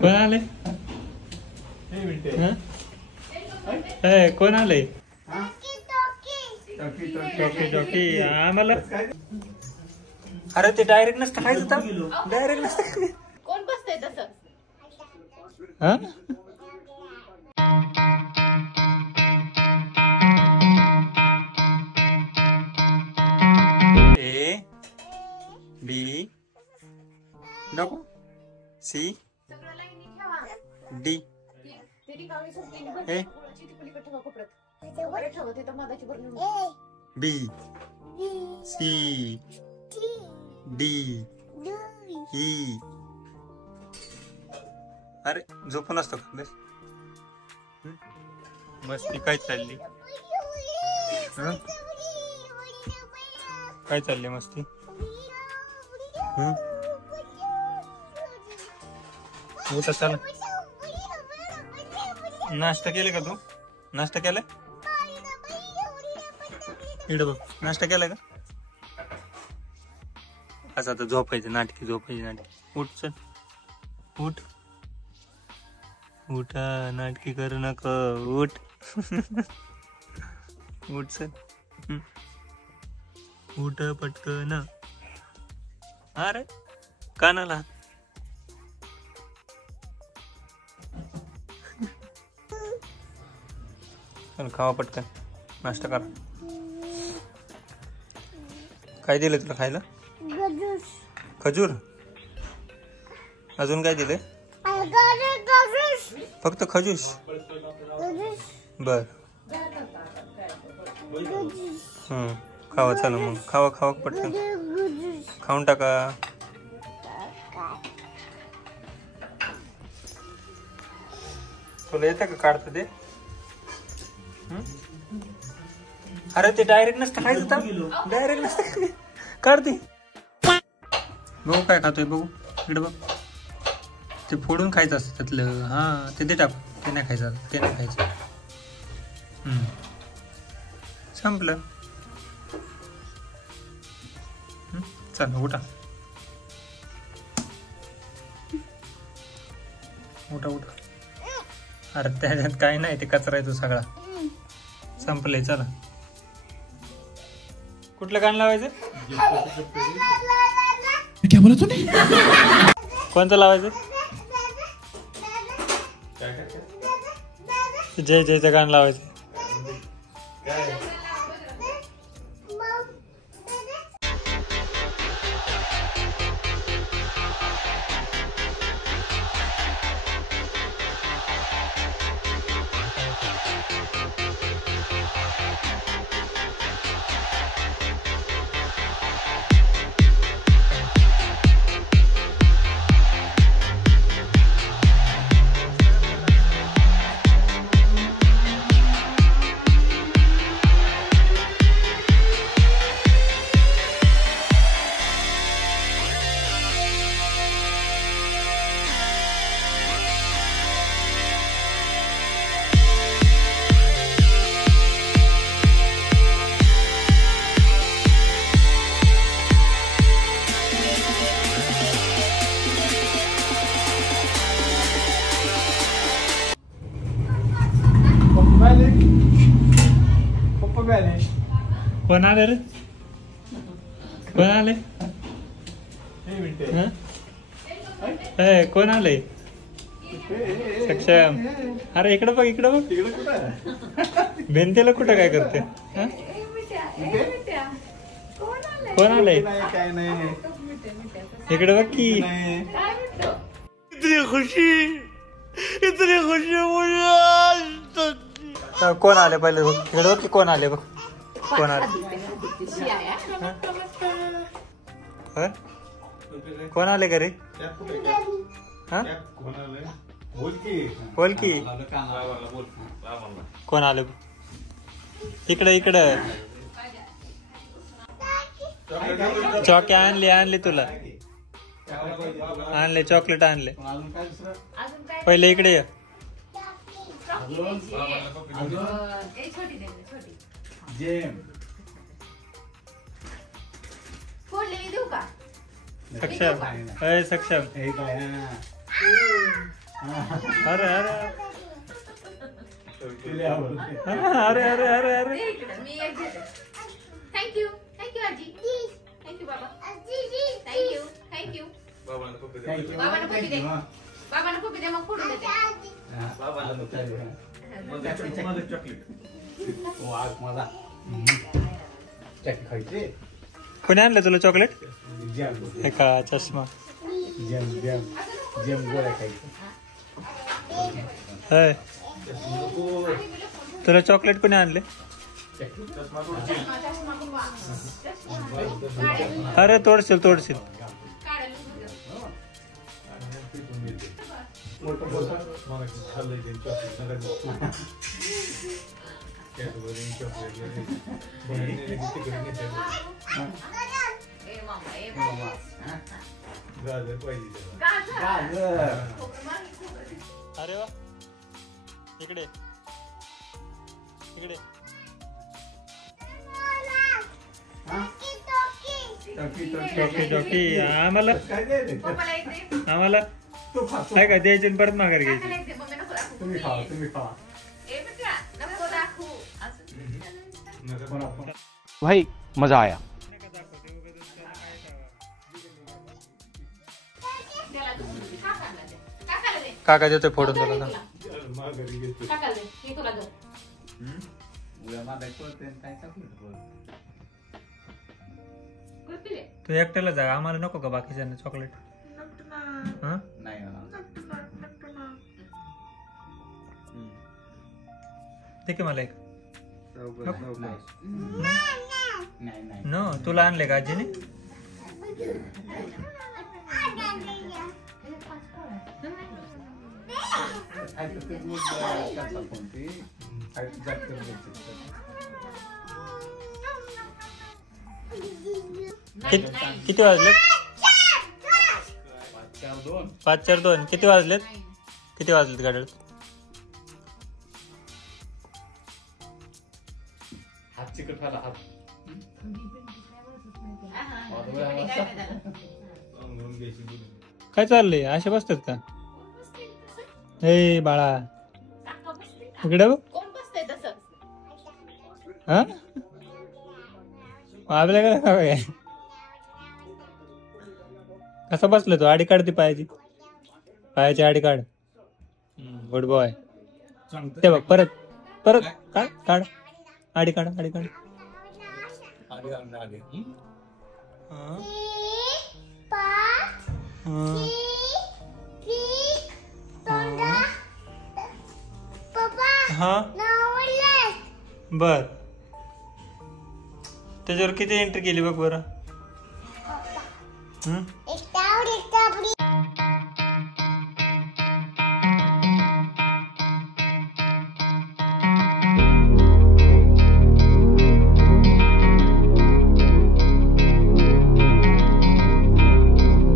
कोण आले? कोण आले? टॉकी आम्हाला. अरे ते डायरेक्ट नसतं खायचं तर डायरेक्ट नसतं. कोण बसतंय तसं? A B नको C D B C D E. अरे झोपून असतो का बस? मस्ती काय चालली? काय चालली मस्ती? उठा चला. नाश्ता केला का तू? नाश्ता केलाय? इकडे बघ, नाश्ता केलाय का? असं आता झोपायचं नाटकी, झोपायची नाटकी. उठ चल, उठ उठा, नाटकी करू नका. उठ उठ चल, उठ पटकन. अरे कानाला चल, खावा पटकन, नाश्ता करा. काय दिलं तुला खायला? खजूर. अजून काय दिले? फक्त खजूर. बर. खावा चला मग, खावा खावा पटकन, खाऊन टाका. तुला येतं का काढतं ते? अरे ते डायरेक्ट नसतं खायचं तर डायरेक्ट नसतं. काढते. बघू काय खातोय, बघू इकडे बघ. ते फोडून खायचं असतं त्यातलं. हा ते दे टाक. ते नाही खायचं, ते नाही खायचं. संपलं. चल उठा उठा उठा. अरे त्याच्यात काही नाही, ते कचरा आहे तो सगळा. संपलंय. चला. कुठलं गाणं लावायचं? क्या बोला तूने? कोणतं लावायचं? जय जयचं गाणं लावायचं. कोण आले रे? कोण आले? कोण आले? सक्षम. अरे इकडं बघ, इकडं बघ. भिंतीला कुठं काय करते? कोण आलंय? इकडे बघ की. इतनी खुशी, इतनी खुशी मुझे. कोण आले पहिले बघ, इकडे बघ की कोण आले बघ. कोण आले? कोण आले घरी? बोल की. कोण आले? इकडे इकडे. चॉकी आणली तुला. आणले चॉकलेट आणले. पहिले इकडे ये. सक्षम. सक्षम अरे अरे अरे अरे अरे अरे थँक्यू थँक्यू आजी थँक्यू बाबा थँक्यू थँक्यू बाबांना पप्पी दे बाबांना पप्पी दे मग फोडून देते कोणी आणलं तुला चॉकलेट एका चष्मा तुला चॉकलेट कोणी आणले अरे तोडशील तोडशील अरे वा इकडे इकडे टॉकी टॉकी आम्हाला आम्हाला काय का द्यायची परत माघार घ्यायची तुम्ही खावा भाई मजा आया काका देतोय फोडून तुला ना तू एकट्याला जा आम्हाला नको का बाकीच्यांना चॉकलेट ठीक आहे मला एक नो तुला आणले का आजीने किती वाजलेत 5:02 किती वाजलेत गाड्यात हात चिकट झाला हात काय चाललंय असे बसतात का हे बाळा इकडे बघ हा आपल्याकडे काय कसा बसला तू आडी काढ ती पायाची आडी काढ गुड बॉय ते बघ परत काढ आडी काढ हा बर त्याच्यावर किती एंट्री केली बघ बरं